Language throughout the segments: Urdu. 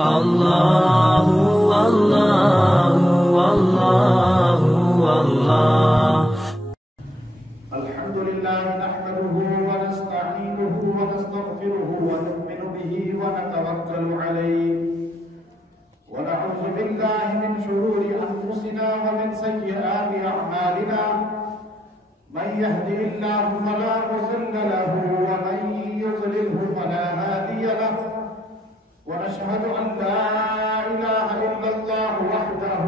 الله والله والله والله. الحمد لله نحمده ونستعينه ونستغفره ونؤمن به ونتوكل عليه ونعوذ بالله من شرور أنفسنا ومن سيئات أعمالنا من يهده الله فلا مضل له ومن يضلله فلا هادي له ونشهد أن لا إله إلا الله وحده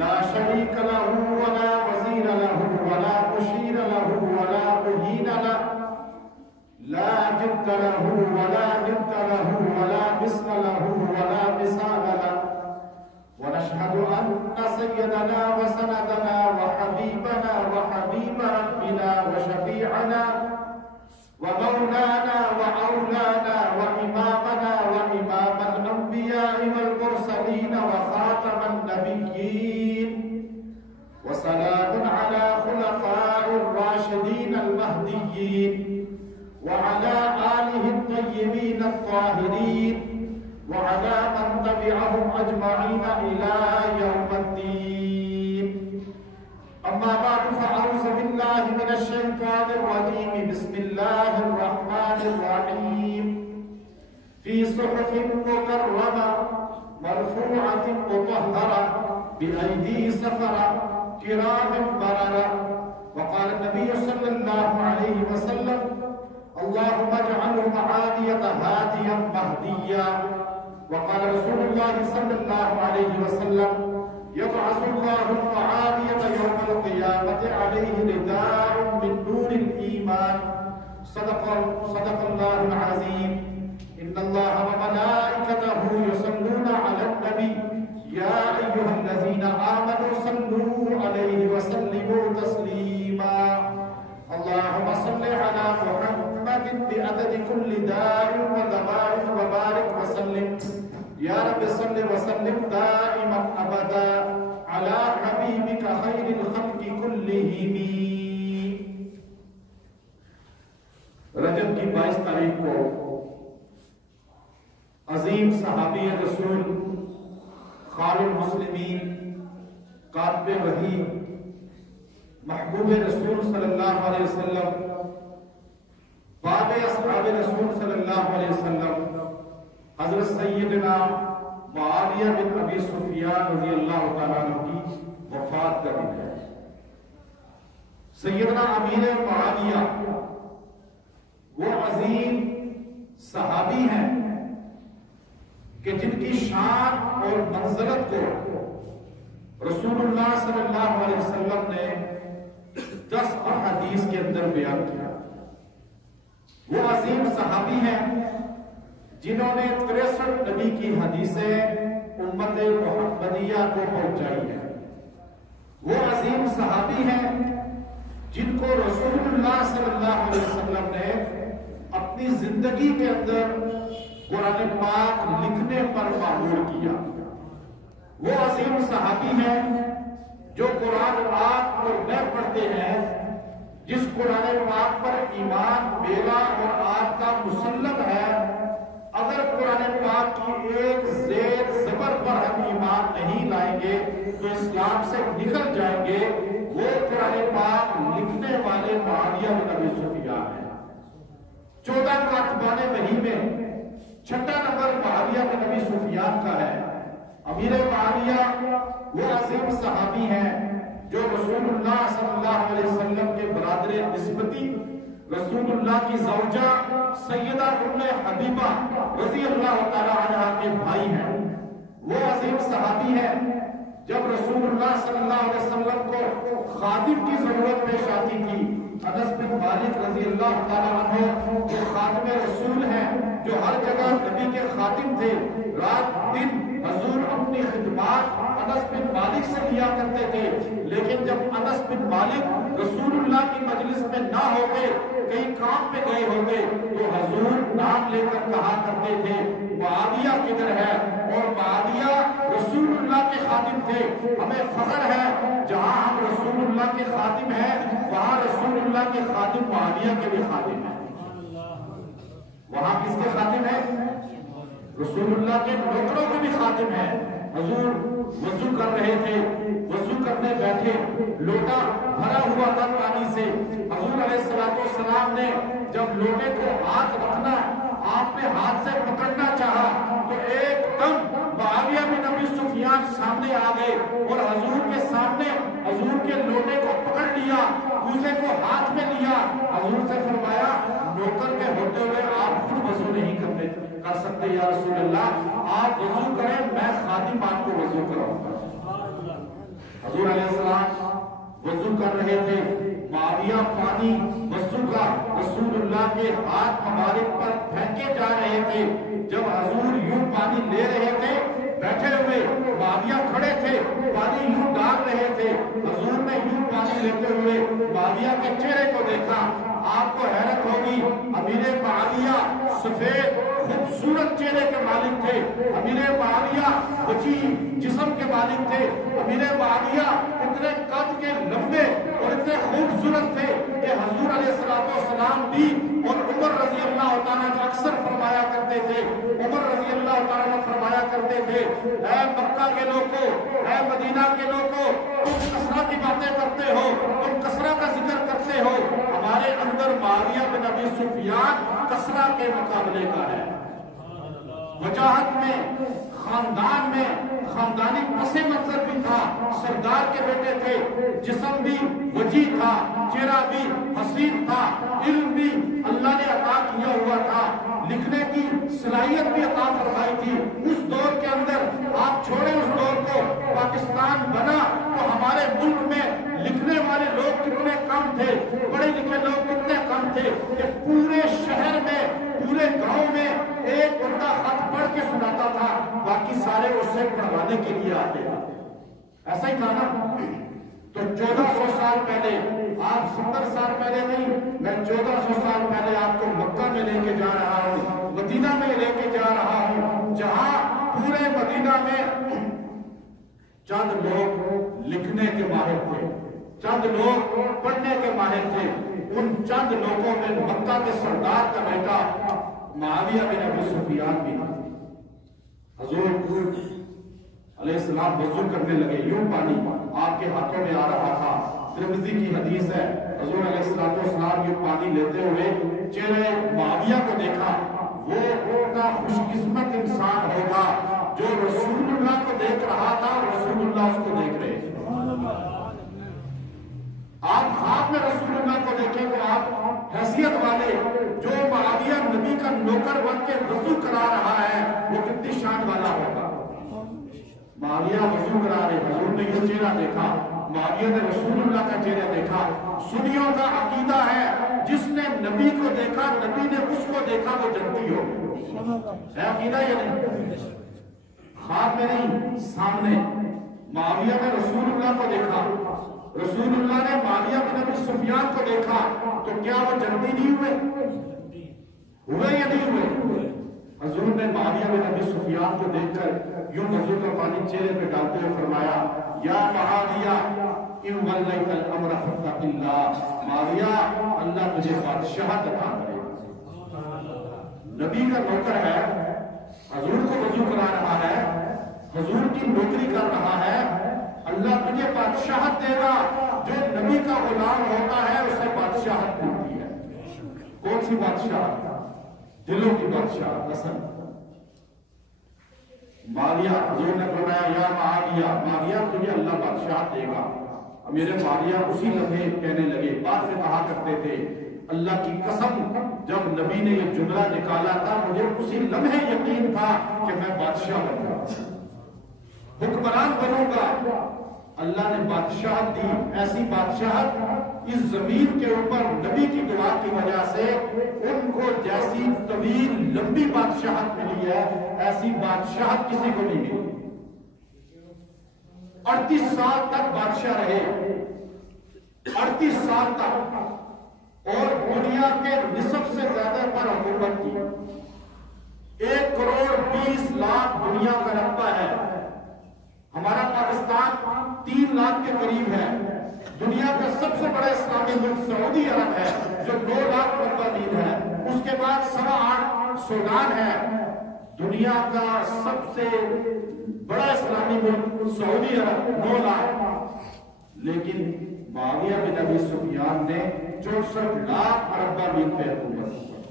لا شريك له ولا وزير له ولا مشير له ولا مهين له لا جد له ولا ند له ولا مثل له ولا مثال له ونشهد أن سيدنا وسندنا وحبيبنا وحبيب ربنا وشفيعنا ومولانا وأولانا وإمامنا وإمام الأنبياء والمرسلين وخاتم النبيين وسلام على خلفاء الراشدين المهديين وعلى آله الطيبين الطاهرين وعلى من تبعهم أجمعين إلى يوم الدين. أما بعد فأعوذ بالله من الشيطان الرجيم. بسم الله الرحمن الرحيم. في صحف مكرمة مرفوعة مطهرة بأيدي سفرة كرام بررة. وقال النبي صلى الله عليه وسلم: اللهم اجعله معادية هاديا مهديا. وقال رسول الله صلى الله عليه وسلم: يبعث الله المعادية يوم القيامة عليه رداء من نور الإيمان. صدق الله العظيم. إن الله وملائكته يصلون على النبي يا أيها الذين آمنوا صلوا عليه وسلموا تسليما. اللهم صل على محمد بعدد كل داء ودواء وبارك وسلم يا رب صل وسلم دائما أبدا على حبيبك خير الخلق كلهم. رجب کی 22 تاریخ کو عظیم صحابی رسول خال المسلمین کاتب وحی محبوب رسول صلی اللہ علیہ وسلم باب اصحاب رسول صلی اللہ علیہ وسلم حضرت سیدنا معاویہ بن ابی سفیان رضی اللہ تعالیٰ عنہ کی وفات کا دن ہے. سیدنا امیر معاویہ وہ عظیم صحابی ہیں کہ جن کی شان اور منزلت کو رسول اللہ صلی اللہ علیہ وسلم نے 10 احادیث کے اندر بیان کیا. وہ عظیم صحابی ہیں جنہوں نے 63 نبی کی حدیثیں امت محمدیہ کو پہنچائی ہیں. وہ عظیم صحابی ہیں جن کو رسول اللہ صلی اللہ علیہ وسلم نے اپنی زندگی کے اندر قرآن پاک لکھنے پر مأمور کیا. وہ عظیم صحابی ہیں جو قرآن پاک کو نہ پڑھتے ہیں، جس قرآن پاک پر ایمان بیلا اور آگ کا مسلم ہے. اگر قرآن پاک کی ایک زیر زبر پر ہم ایمان نہیں لائیں گے تو اسلام سے نکل جائیں گے. وہ قرآن پاک لکھنے والے معاویہ بن ابی سفیان ہیں. 14 کاتبان وحی میں 6واں نمبر معاویہ بن ابی سفیان کا ہے. امیر معاویہ وہ عظیم صحابی ہیں جو رسول اللہ صلی اللہ علیہ وسلم کے برادر نسبتی رسول اللہ کی زوجہ سیدہ ام حبیبہ رضی اللہ تعالی عنہا کے بھائی ہیں. وہ عظیم صحابی ہیں جب رسول اللہ صلی اللہ علیہ وسلم کو خادم کی ضرورت پیش آتی تھی، انس بن مالک رضی اللہ تعالی عنہ جو خاتم رسول ہیں، جو ہر جگہ نبی کے خاتم تھے، رات دن حضور اپنی خدمات انس بن مالک سے کیا کرتے تھے. لیکن جب انس بن مالک رسول اللہ کی مجلس میں نہ ہوتے، کئی کام پہ گئے ہوتے، تو حضور نام لے کر کہا کرتے تھے معاویہ کدھر ہے؟ اور معاویہ رسول اللہ کے خادم تھے. ہمیں فخر ہے جہاں ہم رسول اللہ کے خادم ہیں وہاں رسول اللہ کے خادم معاویہ کے بھی خادم ہیں. وہاں کس کے خادم ہیں؟ رسول اللہ کے نوکروں کے بھی خادم ہیں. حضور وضو کر رہے تھے, وضو کرنے بیٹھے, لوٹا بھرا ہوا تھا پانی سے. حضور علیہ السلام نے جب لوٹے کو ہاتھ رکھنا, آپ نے ہاتھ سے پکڑنا چاہا تو ایک دم معاویہ بن ابی سفیان سامنے آ گئے اور حضور کے سامنے حضور کے لوٹے کو پکڑ لیا, کوزے کو ہاتھ میں لیا. حضور سے فرمایا نوکر کے ہوتے ہوئے آپ خود وضو نہیں کر سکتے یا رسول اللہ, آپ وضو کریں, میں خادم آپ کو وضو کراؤں گا. حضور علیہ السلام وضو کر رہے تھے, معاویہ پانی وضو کا رسول اللہ کے ہاتھ مبارک پر پھینکے جا رہے تھے. جب حضور یوں پانی لے رہے تھے, بیٹھے ہوئے معاویہ کھڑے تھے, پانی یوں ڈال رہے تھے. حضور نے یوں پانی لیتے ہوئے معاویہ کے چہرے کو دیکھا. آپ کو حیرت ہوگی, امیر معاویہ سفید خوبصورت چہرے کے مالک تھے, امیر معاویہ وسیع جسم کے مالک تھے, امیر معاویہ اتنے قد کے لمبے اور اتنے خوبصورت تھے کہ حضور علیہ السلام بھی اور عمر رضی اللہ تعالیٰ عنہ اکثر فرمایا کرتے تھے, عمر رضی اللہ تعالیٰ عنہ فرمایا کرتے تھے, اے مکہ کے لوگوں, اے مدینہ کے لوگوں, تم کثرت کی باتیں کرتے ہو, تم کثرت کا ذکر کرتے ہو, ہمارے اندر معاویہ بن ابی سفیان کثرت کے مقابلے کا ہے. وجاہت میں, خاندان میں, خاندانی پس منظر بھی تھا, سردار کے بیٹے تھے, جسم بھی وجیح تھا, چہرہ بھی حسین تھا, علم بھی اللہ نے عطا کیا ہوا تھا, لکھنے کی صلاحیت بھی عطا فرمائی تھی. اس دور کے اندر آپ چھوڑے اس دور کو, پاکستان بنا تو ہمارے ملک میں لکھنے والے لوگ کتنے کم تھے, پڑھے لکھے لوگ کتنے کم تھے کہ پورے شہر میں, پورے گاؤں میں ایک بندہ خط پڑھ کے سناتا تھا, باقی سارے اس سے پڑھوانے کے لیے آتے تھے. ایسا ہی تھا نا. تو 1400 سال پہلے, آپ 70 سال پہلے نہیں, میں 1400 سال پہلے آپ کو مکہ میں لے کے جا رہا ہوں, مدینہ میں لے کے جا رہا ہوں, جہاں پورے مدینہ میں چند لوگ لکھنے کے ماہر تھے, چند لوگ پڑھنے کے ماہر تھے. ان چند لوگوں میں مکہ کے سردار کا بیٹا معاویہ بن ابی سفیان بھی تھا. حضور علیہ السلام وضو کرنے لگے, یوں پانی آپ کے ہاتھوں میں آ رہا تھا. ترمذی کی حدیث ہے, حضور علیہ السلام یہ پانی لیتے ہوئے چہرے معاویہ کو دیکھا. وہ اتنا خوش قسمت انسان ہوگا جو رسول اللہ کو دیکھ رہا تھا, رسول اللہ اس کو دیکھ رہے تھے. آپ خواب میں رسول اللہ کو دیکھیں تو آپ حیثیت والے, جو معاویہ نبی کا نوکر بن کے وضو کرا رہا ہے, وہ کتنی شان والا ہوگا. معاویہ وضو کرا رہے, حضور نے یہ چہرہ دیکھا, معاویہ نے رسول اللہ کا چہرہ دیکھا. سنیوں کا عقیدہ ہے جس نے نبی کو دیکھا, نبی نے اس کو دیکھا, وہ جنتی ہو. ہے عقیدہ یا نہیں؟ خواب میں نہیں, سامنے. معاویہ نے رسول اللہ کو دیکھا, رسول اللہ نے معاویہ بن ابی سفیان کو دیکھا, تو کیا وہ جنتی نہیں ہوئے یا نہیں ہوئے؟ حضور نے معاویہ بن ابی سفیان کو دیکھ کر یوں وضو کا پانی چہرے پہ ڈالتے ہوئے فرمایا, یا معاویہ ان ولیت الامر فاتق اللہ, معاویہ اللہ تجھے بادشاہت عطا کرے. نبی کا نوکر ہے, حضور کو وضو کرا رہا ہے, حضور کی نوکری کر رہا ہے, اللہ تجھے بادشاہت دے گا. جو نبی کا غلام ہوتا ہے اسے بادشاہت ملتی ہے. کون سی بادشاہت؟ دلوں کی بادشاہت, اصل. معاویہ, حضور نے فرمایا یا معاویہ تجھے اللہ بادشاہت دے گا. میرے معاویہ اسی لمحے کہنے لگے, بعد میں کہا کرتے تھے, اللہ کی قسم جب نبی نے یہ جملہ نکالا تھا مجھے اسی لمحے یقین تھا کہ میں بادشاہ بن گا, حکمران بنوں گا. اللہ نے بادشاہت دی, ایسی بادشاہت اس زمین کے اوپر نبی کی دعا کی وجہ سے ان کو جیسی طویل لمبی بادشاہت ملی ہے, ایسی بادشاہت کسی کو نہیں ملی. 38 سال تک بادشاہ رہے, 38 سال تک, اور دنیا کے نصف سے زیادہ پر حکومت کی. 1 کروڑ 20 لاکھ دنیا کا رقبہ ہے. ہمارا پاکستان 3 لاکھ کے قریب ہے. دنیا کا سب سے بڑا اسلامی ملک سعودی عرب ہے جو 2 لاکھ مربع میل ہے. اس کے بعد 8.25 سوڈان ہے، دنیا کا سب سے بڑا اسلامی ملک سعودی عرب 9 لاکھ، لیکن معاویہ بن ابی سفیان نے 64 لاکھ مربع میل پہ حکومت کی،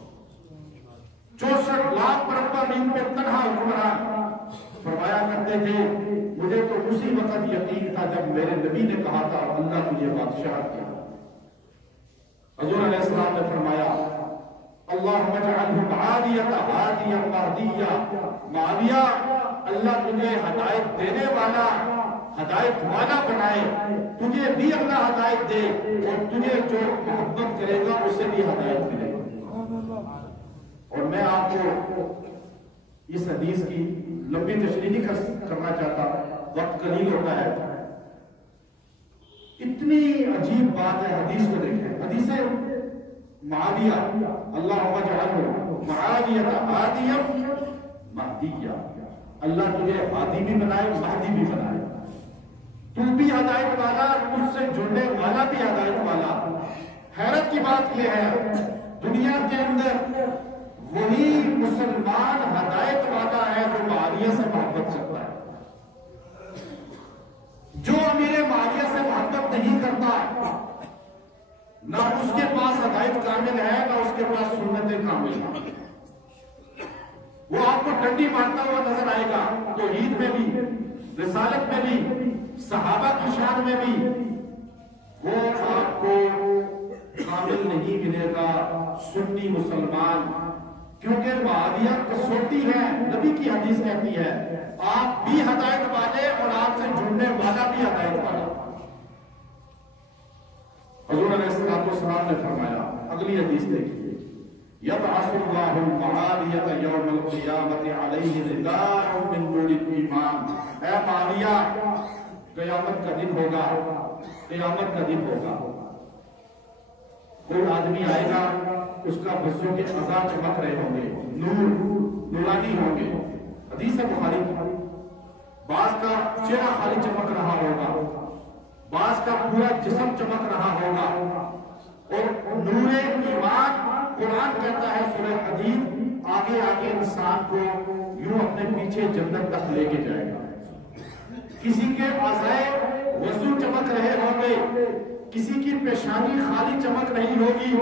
64 لاکھ مربع میل پہ تنہا حکمران۔ فرمایا کرتے تھے مجھے تو اسی وقت یقین تھا جب میرے نبی نے کہا تھا اللہ تجھے بادشاہ کیا۔ حضور علیہ السلام نے فرمایا اللہم اجعلہ عادیۃ ہادیہ مہدیہ، معاویہ اللہ تجھے ہدایت دینے والا، ہدایت والا بنائے، تجھے بھی اللہ ہدایت دے اور تجھے جو محبت کرے گا اسے بھی ہدایت ملے گا۔ اور میں آپ کو اس حدیث کی لمبی تشریح نہیں کرنا چاہتا، وقت قلیل ہوتا ہے۔ اتنی عجیب بات ہے، حدیث کو دیکھیں، حدیث معاویہ اللہم اجعلہ معاویۃ ہادیہ مہدیہ، اللہ تجھے ہادی بھی بنائے مہدی بھی بنائے، تو بھی ہدایت والا، مجھ سے جڑنے والا بھی ہدایت والا۔ حیرت کی بات یہ ہے دنیا کے اندر وہی مسلمان ہدایت والا ہے جو معاویہ سے محبت کرتا ہے۔ جو امیر معاویہ سے محبت نہیں کرتا، نہ اس کے پاس ہدایت کامل ہے نہ اس کے پاس سنت کامل ہے، وہ آپ کو ڈنڈی مارتا ہوا نظر آئے گا توحید میں بھی، رسالت میں بھی، صحابہ کی شان میں بھی، وہ آپ کو کامل نہیں ملے گا سنی مسلمان، کیونکہ معاویہ کسوٹی ہے۔ نبی کی حدیث کہتی ہے آپ بھی ہدایت والے اور آپ سے جڑنے والا بھی ہدایت والا۔ حضور علیہ السلام نے فرمایا، اگلی حدیث دیکھیے، یبعث اللہ معاویہ یوم القیامت علیہ رداء من نور الایمان، اے معاویہ قیامت کا دن ہوگا، قیامت کا دن ہوگا، کوئی آدمی آئے گا اس کا بسوں کے عزا چمک رہے ہوں گے، نورانی ہوں گے، حدیث ہے بخاری کی، بعض کا چہرہ خالی چمک رہا ہوگا، بعض کا پورا جسم چمک رہا ہوگا، اور نور ایمان قرآن کہتا ہے سورہ حدید آگے آگے انسان کو یوں اپنے پیچھے جنت تک لے کے جائے گا۔ کسی کے عزائے وضو چمک رہے ہوں گے، کسی کی پیشانی خالی چمک رہی ہوگی،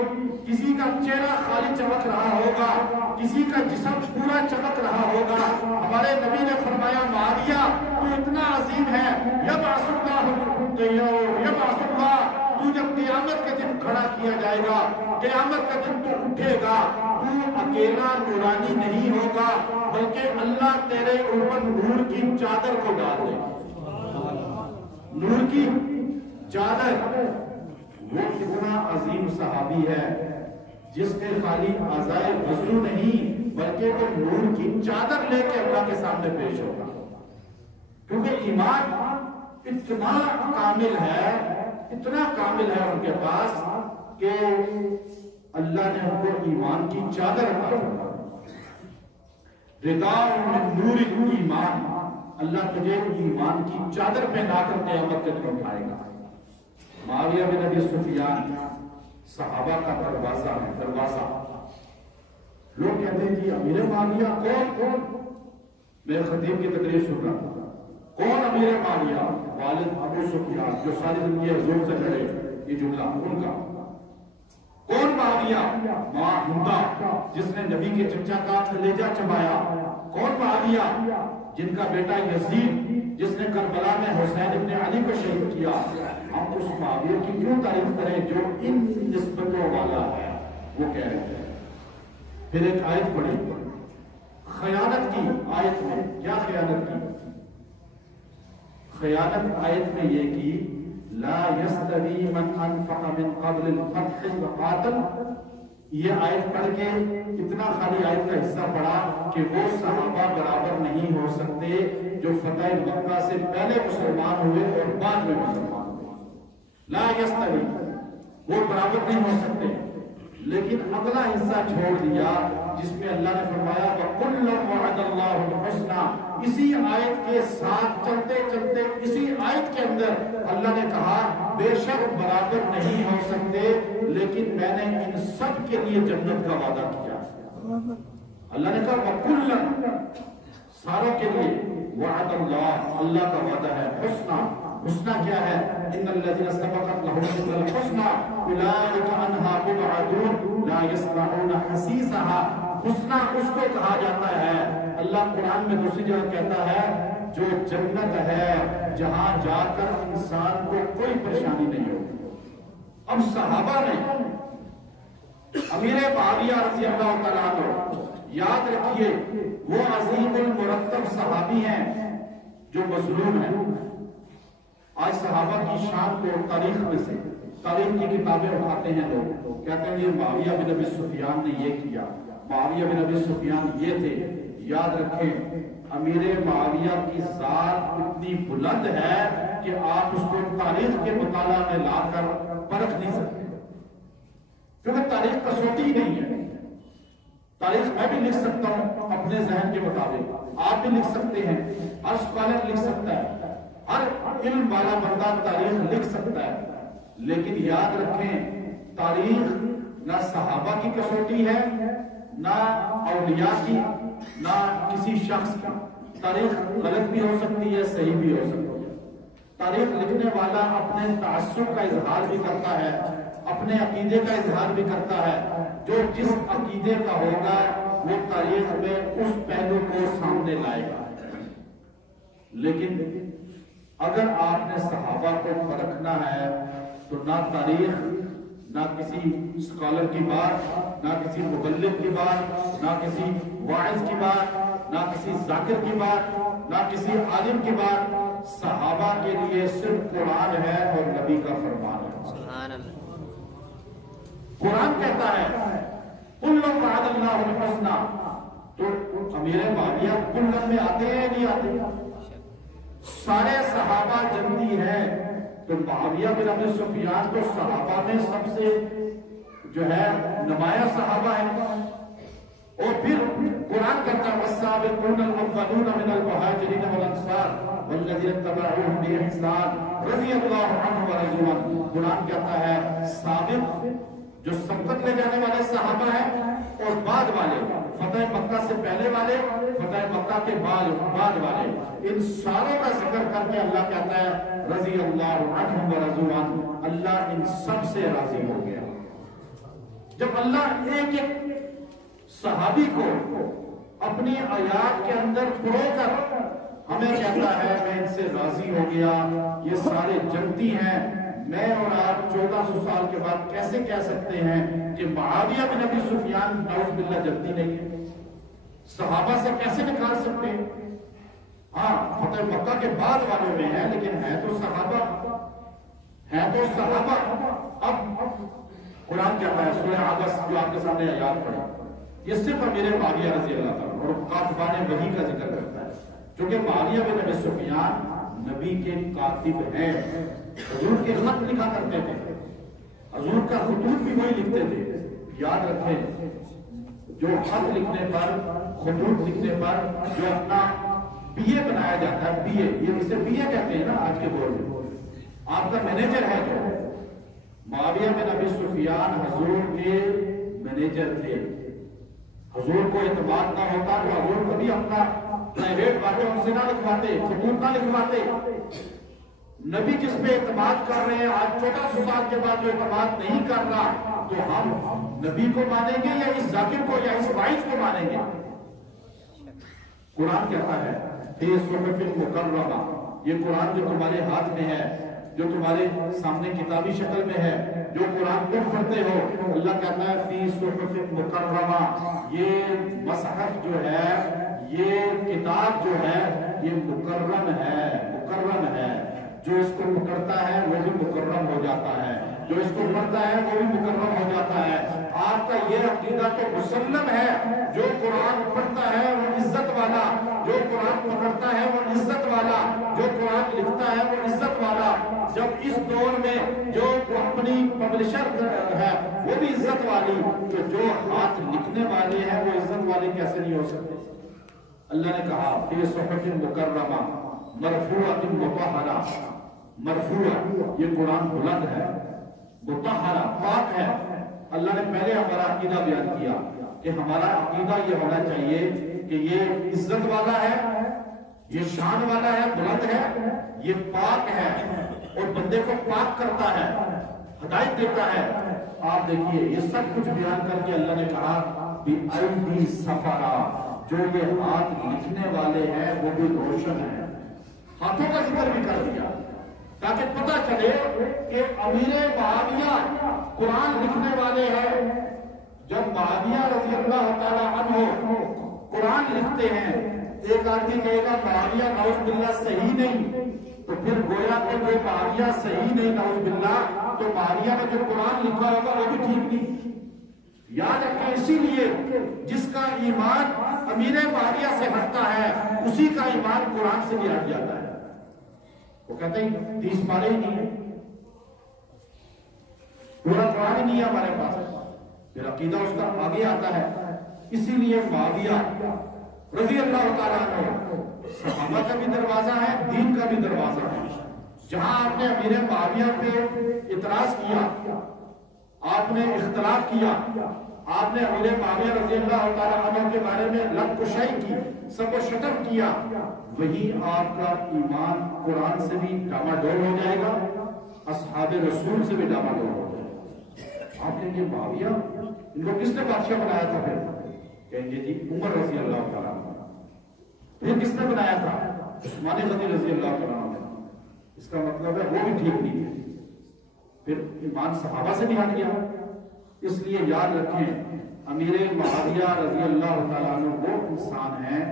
کسی کا چہرہ خالی چمک رہا ہوگا، کسی کا جسم پورا چمک رہا ہوگا۔ ہمارے نبی نے فرمایا معاویہ تو اتنا عظیم ہے، یبعث اللہ، تو جب قیامت کے دن کھڑا کیا جائے گا، قیامت کا دن تو اٹھے گا، تو اکیلا نورانی نہیں ہوگا بلکہ اللہ تیرے اوپر نور کی چادر کو ڈال دے گا، نور کی چادر۔ وہ کتنا عظیم صحابی ہے جس کے خالی عزائے وضو نہیں بلکہ وہ نور کی چادر لے کے اللہ کے سامنے پیش ہوگا، کیونکہ ایمان اتنا کامل ہے، اتنا کامل ہے ان کے پاس کہ اللہ نے ان کو ایمان کی چادر عطا فرمائی۔ رداء من نور الایمان، اللہ تجھے ایمان کی چادر پہنا کر قیامت کے دن اٹھائے گا۔ معاویہ بن ابی سفیان صحابہ کا دروازہ ہے، دروازہ۔ لوگ کہتے ہیں جی امیر معاویہ کون؟ میں خطیب کی تقریر سن رہا تھا، کون امیر معاویہ؟ والد ابو سفیان جو ساری زندگی حضور سے لڑے، یہ جملہ ان کا۔ کون معاویہ؟ ماں ہندہ جس نے نبی کے چچا کا کلیجہ چبایا۔ کون معاویہ؟ جن کا بیٹا یزید جس نے کربلا میں حسین ابن علی کو شہید کیا۔ ہم اس معاویہ کی کیوں تعریف کریں جو ان نسبتوں والا ہے؟ وہ کہہ رہے ہیں۔ پھر ایک آیت پڑھی خیانت کی، آیت میں کیا خیانت کی؟ خیانت آیت میں یہ کی لا یستوی من انفق من قبل الفتح وقاتل۔ یہ آیت پڑھ کے اتنا خالی آیت کا حصہ پڑھا کہ وہ صحابہ برابر نہیں ہو سکتے جو فتح مکہ سے پہلے مسلمان ہوئے اور بعد میں مسلمان ہوئے، لا یستوی، وہ برابر نہیں ہو سکتے۔ لیکن اگلا حصہ چھوڑ دیا جس میں اللہ نے فرمایا وَكُلًّا وَعَدَ اللَّهُ الْحُسْنَى۔ اسی آیت کے ساتھ چلتے چلتے اسی آیت کے اندر اللہ نے کہا بے شک برابر نہیں ہو سکتے لیکن میں نے ان سب کے لیے جنت کا وعدہ کیا۔ اللہ نے کہا وَكُلًّا ساروں کے لیے وعد اللہ کا وعدہ ہے حسنا. حسنا کیا ہے؟ ان الذين سبقت لهم الحسنى اولئك عنها مبعدون لا يسمعون حسيسها. حسنا اس کو کہا جاتا ہے. اللہ قرآن میں دوسری جگہ کہتا ہے جو جنت ہے جہاں جا کر انسان کو کوئی پریشانی نہیں ہوگی. اب صحابہ نے امیر معاویہ رضی اللہ تعالیٰ عنہ یاد رکھیے وہ عظیم المرتب صحابی ہیں جو مظلوم ہیں. آج صحابہ کی شان کو تاریخ میں سے تاریخ کی کتابیں اٹھاتے ہیں لوگ کہتے ہیں یہ معاویہ بن ابی سفیان نے یہ کیا, معاویہ بن ابی سفیان یہ تھے. یاد رکھیں امیر معاویہ کی ذات اتنی بلند ہے کہ آپ اس کو تاریخ کے مطالعہ میں لا کر پرکھ نہیں سکتے کیونکہ تاریخ کسوٹی ہی نہیں ہے. تاریخ میں بھی لکھ سکتا ہوں اپنے ذہن کے مطابق, آپ بھی لکھ سکتے ہیں, ہر اسکالر لکھ سکتا ہے, ہر علم والا بندہ تاریخ لکھ سکتا ہے. لیکن یاد رکھیں تاریخ نہ صحابہ کی کسوٹی ہے نہ اولیاء کی نہ کسی شخص کی. تاریخ غلط بھی ہو سکتی ہے صحیح بھی ہو سکتی ہے. تاریخ لکھنے والا اپنے تعصب کا اظہار بھی کرتا ہے, اپنے عقیدے کا اظہار بھی کرتا ہے. جو جس عقیدے کا ہوگا وہ تاریخ میں اس پہلو کو سامنے لائے گا. لیکن اگر آپ نے صحابہ کو پرکھنا ہے تو نہ تاریخ نہ کسی اسکالر کی بات نہ کسی مبلغ کی بات نہ کسی واعظ کی بات نہ کسی ذاکر کی بات نہ کسی عالم کی بات, صحابہ کے لیے صرف قرآن ہے اور نبی کا فرمان ہے. سبحان اللہ. قرآن کہتا ہے کُلًّا وعد اللہ الحسنى. تو امیر معاویہ کُلًّا میں آتے ہیں نہیں آتے؟ سارے صحابہ جنتی ہیں. تو معاویہ بن ابی سفیان تو صحابہ میں سب سے جو ہے نمایاں صحابہ ہیں. اور پھر قرآن کہتا ہے والسابقون الاولون من المہاجرین والانصار والذین اتبعوهم بإحسان رضی اللہ عنہم ورضوا عنہ. قرآن کہتا ہے سابق جو سبقت لے جانے والے صحابہ ہیں اور بعد والے فتح مکہ سے پہلے والے فتح مکہ کے بعد والے, ان ساروں کا ذکر کر کے اللہ کہتا ہے رضی اللہ عنہم ورضوا عنہ. اللہ ان سب سے راضی ہو گیا. جب اللہ ایک ایک صحابی کو اپنی آیات کے اندر پرو کر ہمیں کہتا ہے میں ان سے راضی ہو گیا, یہ سارے جنتی ہیں, میں اور آپ 1400 سال کے بعد کیسے کہہ سکتے ہیں کہ معاویہ بن ابی سفیان نعوذ باللہ جنتی نہیں ہے؟ صحابہ سے کیسے نکال سکتے ہیں؟ ہاں فتح مکہ کے بعد والوں میں ہے لیکن ہے تو صحابہ, ہے تو صحابہ. اب قرآن کہتا ہے سورہ عبس جو آپ کے سامنے آیات پڑھی یہ صرف امیر معاویہ رضی اللہ تعالیٰ اور کاتبان وحی کا ذکر کرتا ہے. چونکہ معاویہ بن ابی سفیان نبی کے کاتب ہیں, حضور کے خط لکھا کرتے تھے, حضور کا خطوط بھی وہی لکھتے تھے. یاد رکھیں جو خط لکھنے پر خطوط لکھنے پر جو اپنا بی اے بنایا جاتا ہے, بی اے یہ اسے بی اے کہتے ہیں نا آج کے دور میں, آپ کا مینیجر ہے جو معاویہ بن ابی سفیان حضور کے مینیجر تھے. حضور کو اعتماد نہ ہوتا تو حضور کبھی اپنا پرائیویٹ باتیں ان سے نہ لکھواتے, خطوط نہ لکھواتے. نبی جس پہ اعتماد کر رہے ہیں آج 1400 سال کے بعد جو اعتماد نہیں کر رہا تو ہم نبی کو مانیں گے یا اس ذاکر کو یا اس واعظ کو مانیں گے؟ قرآن کہتا ہے فی صحف مکرمہ, یہ قرآن جو تمہارے ہاتھ میں ہے جو تمہارے سامنے کتابی شکل میں ہے جو قرآن تم پڑھتے ہو, اللہ کہتا ہے فی صحف مکرمہ, یہ مصحف جو ہے یہ کتاب جو ہے یہ مکرم ہے, مکرم ہے. جو اس کو پکڑتا ہے وہ بھی مکرم ہو جاتا ہے, جو اس کو پڑھتا ہے وہ بھی مکرم ہو جاتا ہے. آپ کا یہ عقیدہ تو مسلم ہے, جو قرآن پڑھتا ہے وہ عزت والا, جو قرآن پکڑتا ہے وہ عزت والا, جو قرآن لکھتا ہے وہ عزت والا. جب اس دور میں جو اپنی پبلشر ہے وہ بھی عزت والی, تو جو ہاتھ لکھنے والے ہیں وہ عزت والے کیسے نہیں ہو سکتے؟ اللہ نے کہا فی صحف مکرمہ مرفوعۃ مطہرہ, مرفوع یہ قرآن بلند ہے, مطہرہ پاک ہے. اللہ نے پہلے ہمارا عقیدہ بیان کیا کہ ہمارا عقیدہ یہ ہونا چاہیے کہ یہ عزت والا ہے، یہ شان والا ہے، بلند ہے، یہ پاک ہے اور بندے کو پاک کرتا ہے، ہدایت دیتا ہے۔ آپ دیکھیے یہ سب کچھ بیان کر کے اللہ نے کہا بِأَيْدِي سَفَرَا، جو یہ ہاتھ لکھنے والے ہیں وہ بھی روشن ہیں۔ ہاتھوں کا ذکر بھی کر دیا تاکہ پتہ چلے کہ امیر معاویہ قرآن لکھنے والے ہیں۔ جب معاویہ رضی اللہ تعالی عنہ قرآن لکھتے ہیں، ایک آدمی کہے گا معاویہ نعوذ باللہ صحیح نہیں، تو پھر گویا کہ جو معاویہ صحیح نہیں نعوذ باللہ، تو معاویہ نے جو قرآن لکھا ہوگا وہ بھی ٹھیک نہیں۔ یاد رکھیں، اسی لیے جس کا ایمان امیر معاویہ سے ہٹتا ہے اسی کا ایمان قرآن سے بھی ہٹ جاتا ہے۔ وہ کہتے ہیں 30 پارے ہی نہیں ہے، پورا قرآن ہی نہیں ہے ہمارے پاس، پھر عقیدہ اس کا آگے آتا ہے۔ اسی لیے معاویہ رضی اللہ تعالیٰ عنہ صحابہ کا بھی دروازہ ہے، دین کا بھی دروازہ ہے۔ جہاں آپ نے امیر معاویہ پہ اعتراض کیا، آپ نے اختلاف کیا، آپ نے امیر معاویہ رضی اللہ تعالیٰ عنہ کے بارے میں لب کشائی کی، سب و شتم کیا، وہی آپ کا ایمان قرآن سے بھی ڈاماڈول ہو جائے گا، اصحاب رسول سے بھی ڈاماڈول ہو جائے گا۔ آپ کہیں گے معاویہ ان کو کس نے بادشاہ بنایا تھا؟ پھر کہیں گے جی عمر رضی اللہ تعالیٰ عنہ۔ پھر کس نے بنایا تھا؟ عثمان غنی رضی اللہ تعالیٰ عنہ۔ اس کا مطلب ہے وہ بھی ٹھیک نہیں ہے، پھر ایمان صحابہ سے بھی ہٹ گیا۔ اس لیے یاد رکھیں امیر معاویہ رضی اللہ تعالیٰ عنہ وہ انسان ہیں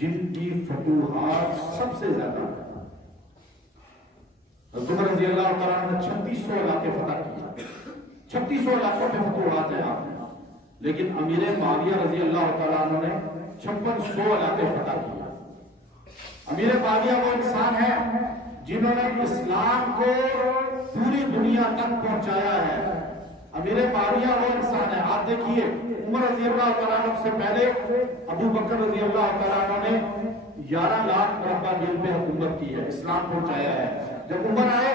جن کی فتوحات سب سے زیادہ ہے۔ عمر رضی اللہ تعالیٰ عنہ نے 3600 علاقے فتح کیا، 3600 علاقوں میں فتوحات ہیں آپ، لیکن امیر معاویہ رضی اللہ تعالیٰ عنہ نے 5600 علاقے فتح کیا۔ امیر معاویہ وہ انسان ہے جنہوں نے اسلام کو پوری دنیا تک پہنچایا ہے۔ امیر معاویہ وہ انسان ہے، آپ دیکھیے عمر رضی اللہ تعالیٰ عنہ سے پہلے ابو بکر رضی اللہ تعالیٰ عنہ نے 11 لاکھ مربع میل پہ حکومت کی ہے، اسلام پہنچایا ہے۔ جب عمر آئے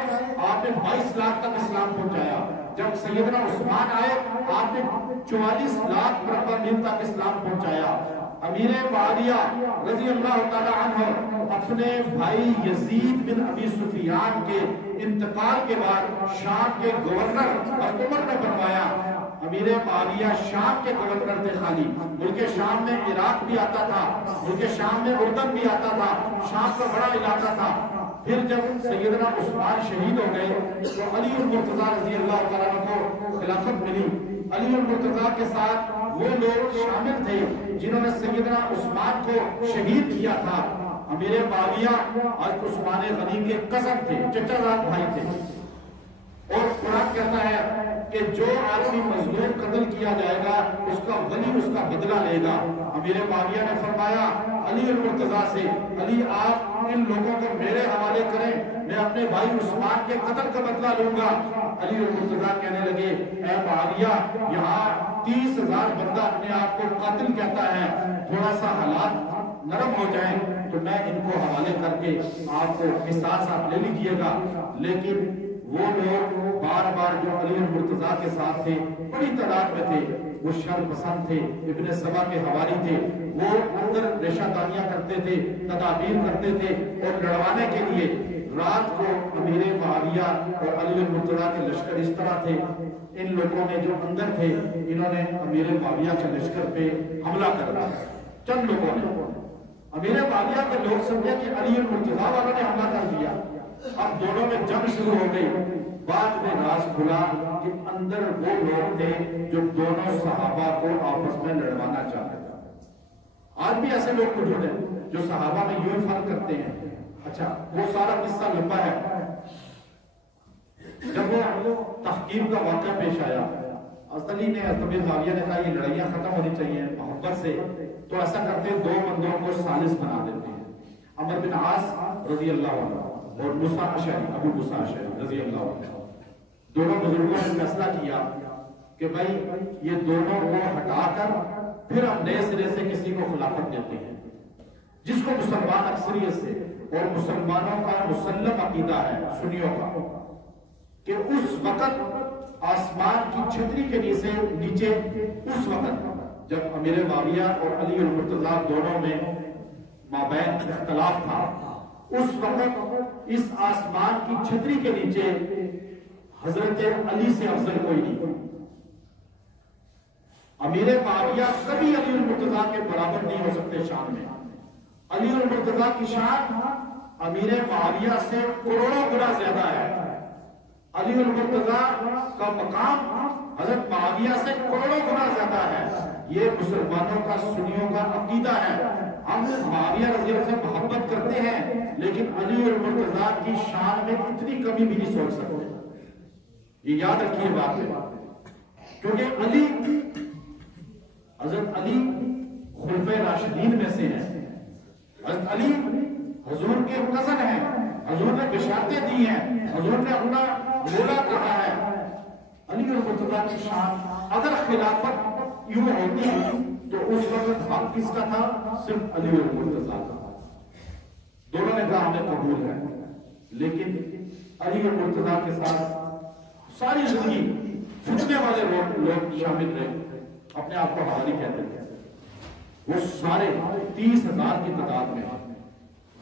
آپ نے 22 لاکھ تک اسلام پہنچایا۔ جب سیدنا عثمان آئے آپ نے 44 لاکھ مربع میل تک اسلام پہنچایا۔ امیر معاویہ رضی اللہ تعالی عنہ اپنے بھائی یزید بن ابی سفیان کے انتقال کے بعد شام کے گورنر عمر نے بنوایا۔ امیر معاویہ شام کے گورنر تھے، خالی ملک شام میں عراق بھی آتا تھا، ملک شام میں اردن بھی آتا تھا، شام کا بڑا علاقہ تھا۔ پھر جب سیدنا عثمان شہید ہو گئے تو علی المرتضیٰ رضی اللہ تعالیٰ عنہ کو خلافت ملی۔ علی المرتضیٰ کے ساتھ وہ لوگ شامل تھے جنہوں نے سیدنا عثمان کو شہید کیا تھا۔ امیر معاویہ حضرت عثمان غنی کے کزن تھے، چچا زاد بھائی تھے، اور قرآن کہتا ہے کہ جو آدمی مظلوم قتل کیا جائے گا اس کا ولی اس کا بدلہ لے گا۔ امیر معاویہ نے فرمایا علی المرتضیٰ سے، علی آپ ان لوگوں کو میرے حوالے کریں، میں اپنے بھائی عثمان کے قتل کا بدلہ لوں گا۔ علی المرتضیٰ کہنے لگے اے معاویہ، یہاں 30,000 بندہ اپنے آپ کو قاتل کہتا ہے، تھوڑا سا حالات نرم ہو جائیں تو میں ان کو حوالے کر کے آپ کو قصاص آپ لے لیجئے گا۔ لیکن وہ لوگ بار بار جو علی المرتضیٰ کے ساتھ تھے، بڑی تعداد میں تھے، وہ شر پسند تھے، ابن سبا کے حوالی تھے، وہ اندر ریشہ دانیاں کرتے تھے، تدابیر کرتے تھے، اور لڑوانے کے لیے رات کو امیر معاویہ اور علی المرتضیٰ کے لشکر اس طرح تھے، ان لوگوں نے جو اندر تھے انہوں نے امیر معاویہ کے لشکر پہ حملہ کر دیا۔ چند لوگوں نے، امیر معاویہ کے لوگ سمجھے کہ علی المرتضیٰ والوں نے حملہ کر دیا۔ اب دونوں میں جنگ شروع ہو گئی۔ بعد میں راز کھلا کہ اندر وہ لوگ تھے جو دونوں صحابہ کو آپس میں لڑوانا چاہتے تھے۔ آج بھی ایسے لوگ موجود ہیں جو صحابہ میں یوں فرق کرتے ہیں۔ اچھا، وہ سارا قصہ لمبا ہے۔ جب وہ تحقیق کا واقعہ پیش آیا، علی نے امیر معاویہ نے کہا یہ لڑائیاں ختم ہونی چاہیے محبت سے، تو ایسا کرتے ہیں 2 بندوں کو ثالث بنا دیتے ہیں، عمر بن عاص رضی اللہ عنہ اور موسیٰ اشعری، ابو موسیٰ اشعری رضی اللہ عنہ۔ دونوں بزرگوں نے فیصلہ کیا کہ بھائی یہ دونوں کو ہٹا کر پھر ہم نئے سرے سے کسی کو خلافت دیتے ہیں، جس کو مسلمان اکثریت سے، اور مسلمانوں کا مسلم عقیدہ ہے سنیوں کا کہ اس وقت آسمان کی چھتری کے نیچے اس وقت جب امیر معاویہ اور علی المرتضیٰ دونوں میں مابین اختلاف تھا، اس وقت اس آسمان کی چھتری کے نیچے حضرت علی سے افضل کوئی نہیں۔ امیر معاویہ کبھی علی المرتضیٰ کے برابر نہیں ہو سکتے شان میں۔ علی المرتضیٰ کی شان امیر معاویہ سے کروڑوں گنا زیادہ ہے۔ علی المرتضیٰ کا مقام حضرت معاویہ سے کروڑوں گنا زیادہ ہے۔ یہ مسلمانوں کا، سنیوں کا عقیدہ ہے۔ ہم معاویہ رضی اللہ سے محبت کرتے ہیں، لیکن علی المرتضیٰ کی شان میں اتنی کمی بھی نہیں سوچ سکتے۔ یہ یاد رکھیے بات میں، کیونکہ علی، حضرت علی خلفائے راشدین میں سے ہیں۔ حضرت علی حضور کے کزن ہیں، حضور نے بشارتیں دی ہیں، حضور نے اپنا مولا کہا ہے۔ علی المرتضیٰ کی شان اگر خلافت یوں ہوتی تو اس وقت حق کس کا تھا؟ صرف علی المرتضیٰ کا۔ دونوں نے کہا ہمیں قبول ہے، لیکن علی المرتضیٰ کے ساتھ ساری زندگی فتنے والے لوگ شامل رہے، اپنے آپ کو حواری کہتے ہیں۔ وہ سارے 30,000 کی تعداد میں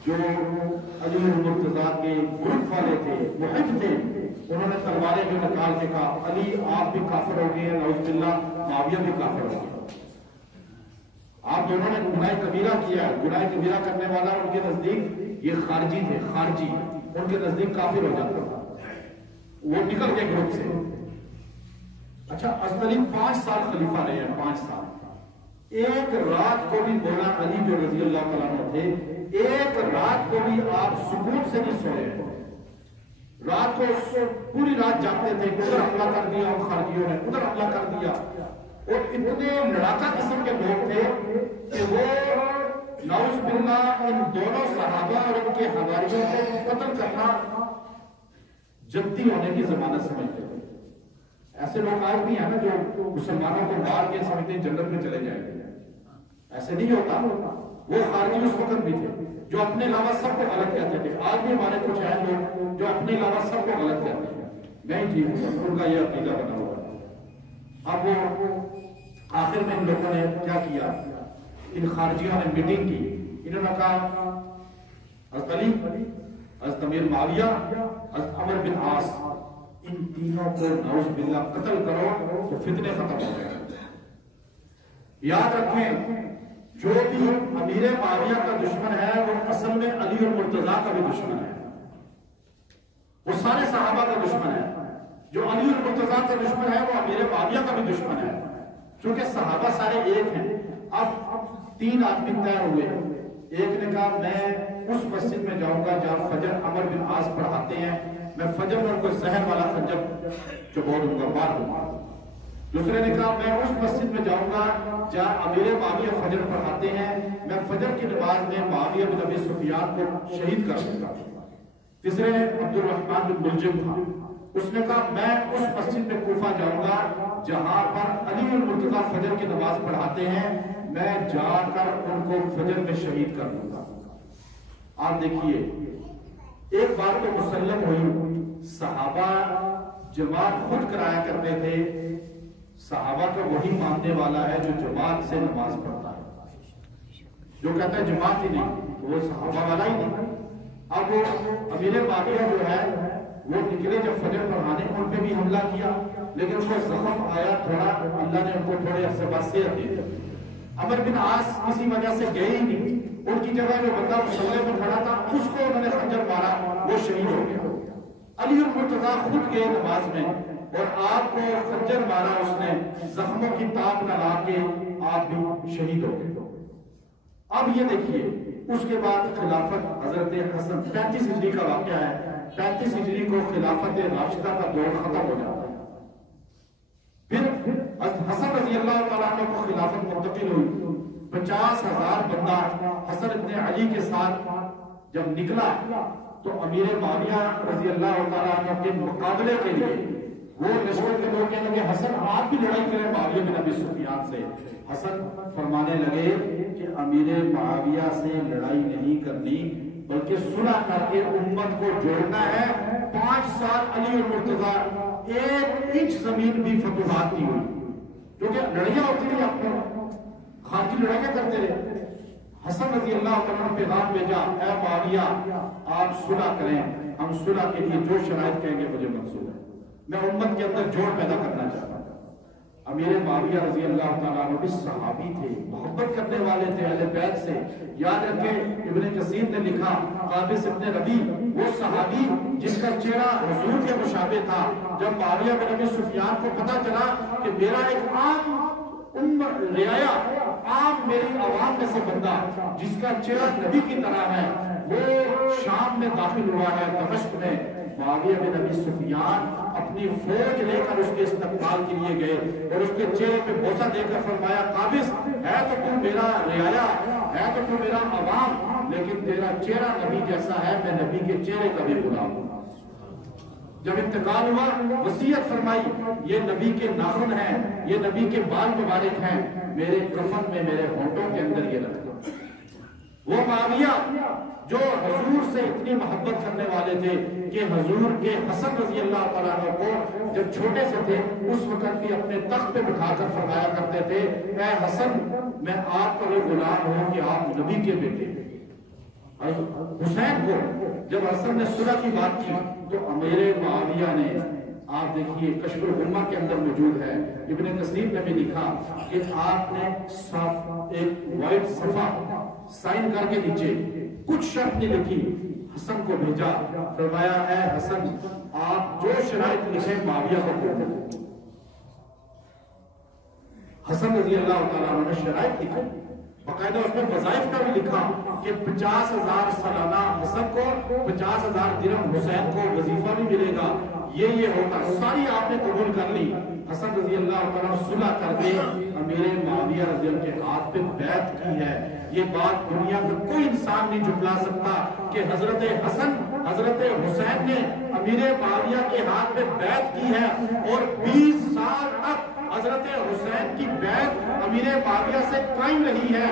جو علی المرتضیٰ کے گروپ والے تھے، محب تھے، انہوں نے تلواریں بھی نکال کے کہا علی آپ بھی کافر ہو گئے، نعوذ باللہ معاویہ بھی کافر ہو گئے۔ آپ دونوں نے گناہ کبیرہ کیا ہے۔ گناہ کبیرہ کرنے والا ان کے نزدیک یہ خارجی تھے، خارجی ان کے نزدیک کافر ہو جاتا تھا، وہ نکل گئے گروپ سے۔ اچھا، حضرت علی 5 سال خلیفہ رہے ہیں، 5 سال۔ ایک رات کو بھی مولا علی جو رضی اللہ تعالیٰ عنہ تھے، ایک رات کو بھی آپ سکون سے نہیں سوئے۔ رات کو پوری رات جاگتے تھے، ادھر حملہ کر دیا اور خارجیوں نے، ادھر حملہ کر دیا، اور اتنے لڑاکا قسم کے لوگ تھے کہ وہ نعوذ باللہ ان دونوں صحابہ اور ان کے حواریوں کو قتل کرنا جدی ہونے کی ضمانت سمجھتے تھے۔ ایسے لوگ آج بھی ہیں نا جو مسلمانوں کو مار کے سمجھتے ہیں جنت میں چلے جائیں گے، ایسے نہیں ہوتا۔ وہ خارجی اس وقت بھی تھے جو اپنے علاوہ سب کو غلط کہتے تھے۔ آج بھی ہمارے کچھ ہیں لوگ جو اپنے علاوہ سب کو غلط کہتے ہیں، میں ہی ٹھیک ہوں، ان کا یہ عقیدہ بنا ہوا ہے۔ اب وہ آخر میں ان لوگوں نے کیا کیا، ان خارجیوں نے میٹنگ کی، انہوں نے کہا حضرت علی، حضرت امیر معاویہ، حضرت عمر بن عاص، ان تینوں کو نعوذ باللہ قتل کرو تو فتنے ختم ہو گئے۔ یاد رکھیں، جو بھی امیر معاویہ کا دشمن ہے وہ اصل میں علی المرتضیٰ کا بھی دشمن ہے، وہ سارے صحابہ کا دشمن ہے۔ جو علی المرتضیٰ کا دشمن ہے وہ امیر معاویہ کا بھی دشمن ہے، کیونکہ صحابہ سارے ایک ہیں۔ اب 3 آدمی طے ہوئے، ایک نے کہا میں اس مسجد میں جاؤں گا جہاں فجر عمر بن عاص پڑھاتے ہیں، میں فجر میں ان کو زہر والا خنجر چبو دوں گا، مار دوں گا۔ دوسرے نے کہا میں اس مسجد میں جاؤں گا جہاں امیر معاویہ فجر پڑھاتے ہیں، میں فجر کی نماز میں معاویہ بن ابی سفیان کو شہید کر دوں گا۔ تیسرے عبد الرحمن بن ملجم تھا، اس نے کہا میں اس مسجد میں کوفہ جاؤں گا جہاں پر علی المرتضیٰ فجر کی نماز پڑھاتے ہیں، میں جا کر ان کو فجر میں شہید کر دوں گا۔ آپ دیکھیے، ایک بات تو مسلم ہوئی، صحابہ جماعت خود کرایا کرتے تھے۔ صحابہ کا وہی ماننے والا ہے جو جماعت سے نماز پڑھتا ہے، جو کہتا ہے جماعت ہی نہیں وہ صحابہ والا ہی نہیں۔ اب وہ امیر معاویہ جو ہے وہ نکلے جب فجر پڑھانے، ان پہ بھی حملہ کیا، لیکن ان کو زخم آیا تھوڑا، اللہ نے ان کو تھوڑے عرصے بعد صحت دی۔ عمر بن عاص کسی وجہ سے گئے ہی نہیں، ان کی جگہ جو بندہ مسلے میں کھڑا تھا اس کو انہوں نے خنجر مارا، وہ شہید ہو گیا۔ علی المرتضیٰ خود گئے نماز میں اور آپ کو خنجر مارا، اس نے زخموں کی تاب نہ لا کے آپ بھی شہید ہو گئے۔ اب یہ دیکھیے، اس کے بعد خلافت حضرت حسن 35 ہجری کا واقعہ ہے، 35 ہجری کو خلافت راشدہ کا دور ختم ہو جاتا ہے۔ پھر حسن رضی اللہ تعالیٰ عنہ کو خلافت منتقل ہوئی، 50,000 بندہ حسن ابن علی کے ساتھ جب نکلا تو امیر معاویہ رضی اللہ تعالیٰ عنہ کے مقابلے کے لیے وہ لشکر کے لوگ کہنے لگے حسن آپ بھی لڑائی کریں معاویہ بن ابی سفیان سے۔ حسن فرمانے لگے کہ امیر معاویہ سے لڑائی نہیں کرنی بلکہ صلح کر کے امت کو جوڑنا ہے۔ 5 سال علی المرتضیٰ 1 انچ زمین بھی فتوحات نہیں ہوئی، کیونکہ لڑیاں ہوتی تھی، خارجی لڑائیاں کرتے رہے. حسن رضی اللہ تعالیٰ نے پیغام بھیجا، اے معاویہ آپ صلح کریں، ہم صلح کے لیے جو شرائط کہیں گے مجھے منظور ہے، میں امت کے اندر جوڑ پیدا کرنا چاہتا ہوں. امیر معاویہ رضی اللہ تعالیٰ عنہ بھی صحابی تھے، محبت کرنے والے تھے اہل بیت سے. یاد رکھیں ابن کثیر نے لکھا قابس ابن ربی وہ صحابی جس کا چہرہ حضور کے مشابہ تھا. جب معاویہ بن ابی سفیان کو پتا چلا کہ میرا ایک عام رعایا، عام میری عوام میں سے بندہ جس کا چہرہ نبی کی طرح ہے وہ شام میں داخل ہوا ہے دمشق میں، معاویہ بن ابی سفیان اپنی فوج لے کر اس کے استقبال کے لیے گئے اور اس کے چہرے پہ بوسہ دے کر فرمایا قابس ہے تو تو میرا رعایا، ہے تو تو میرا عوام، لیکن تیرا چہرہ نبی جیسا ہے، میں نبی کے چہرے کا بھی غلام ہوں. جب انتقال ہوا وصیت فرمائی یہ نبی کے ناخن ہیں، یہ نبی کے بال مبارک ہیں، میرے کفن میں میرے ہونٹوں کے اندر یہ رکھ دو. وہ معاویہ جو حضور سے اتنی محبت کرنے والے تھے کہ حضور کے حسن رضی اللہ تعالیٰ عنہ کو جب چھوٹے سے تھے اس وقت بھی اپنے تخت پہ بٹھا کر فرمایا کرتے تھے اے حسن میں آپ کا یہ غلام ہوں کہ آپ نبی کے بیٹے. حسین کو جب حسن نے صلح کی بات کی تو امیر معاویہ نے، آپ دیکھیے کشف الغمہ کے اندر موجود ہے، ابن کثیر نے بھی لکھا کہ آپ نے ایک وائٹ صفحہ سائن کر کے نیچے کچھ شرط نہیں لکھی، حسن کو بھیجا، فرمایا اے حسن آپ جو شرائط لکھیں معاویہ کو بھیجو. حسن رضی اللہ تعالیٰ عنہ نے شرائط لکھی، باقاعدہ اس میں وظائف کا بھی لکھا کہ 50,000 سالانہ حسن کو، 50,000 درہم حسین کو وظیفہ بھی ملے گا، یہ ہوگا. ساری آپ نے قبول کر لی. حسن رضی اللہ تعالیٰ صلح کر کے امیر معاویہ رضی اللہ کے ہاتھ پہ بیعت کی ہے. یہ بات دنیا میں کوئی انسان نہیں جھٹلا سکتا کہ حضرت حسن حضرت حسین نے امیر معاویہ کے ہاتھ پہ بیعت کی ہے اور 20 سال تک حضرت حسین کی بیعت امیر معاویہ سے قائم رہی ہے.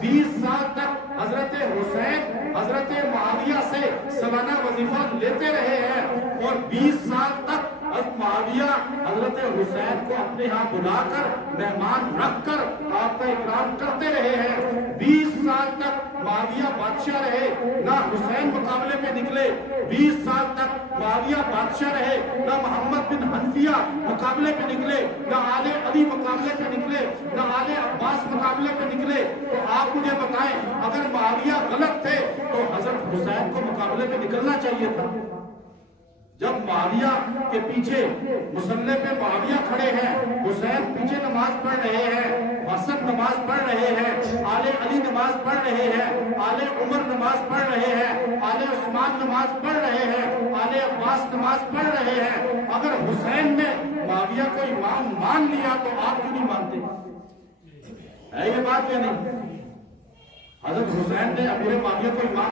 20 سال تک حضرت حسین حضرت معاویہ سے سالانہ وظیفہ لیتے رہے ہیں اور 20 سال تک حضرت معاویہ حضرت حسین کو اپنے ہاں بلا کر مہمان رکھ کر آپ کا اکرام کرتے رہے ہیں. 20 سال تک معاویہ بادشاہ رہے، نہ حسین مقابلے پہ نکلے. 20 سال تک معاویہ بادشاہ رہے، نہ محمد بن حنفیہ مقابلے پہ نکلے، نہ آل علی مقابلے پہ نکلے، نہ آل عباس مقابلے پہ نکلے. تو آپ مجھے بتائیں اگر معاویہ غلط تھے تو حضرت حسین کو مقابلے پہ نکلنا چاہیے تھا. جب معاویہ کے پیچھے مصلی پہ معاویہ کھڑے ہیں، حسین پیچھے نماز پڑھ رہے ہیں، حسن نماز پڑھ رہے ہیں، آل علی نماز پڑھ رہے ہیں، آل عمر نماز پڑھ رہے ہیں، آل عثمان نماز پڑھ رہے ہیں، آل عباس نماز پڑھ رہے ہیں. اگر حسین نے معاویہ کو امام مان لیا تو آپ کیوں نہیں مانتے؟ ہے یہ بات یا نہیں؟ حضرت حسین نے امیر معاویہ کو امام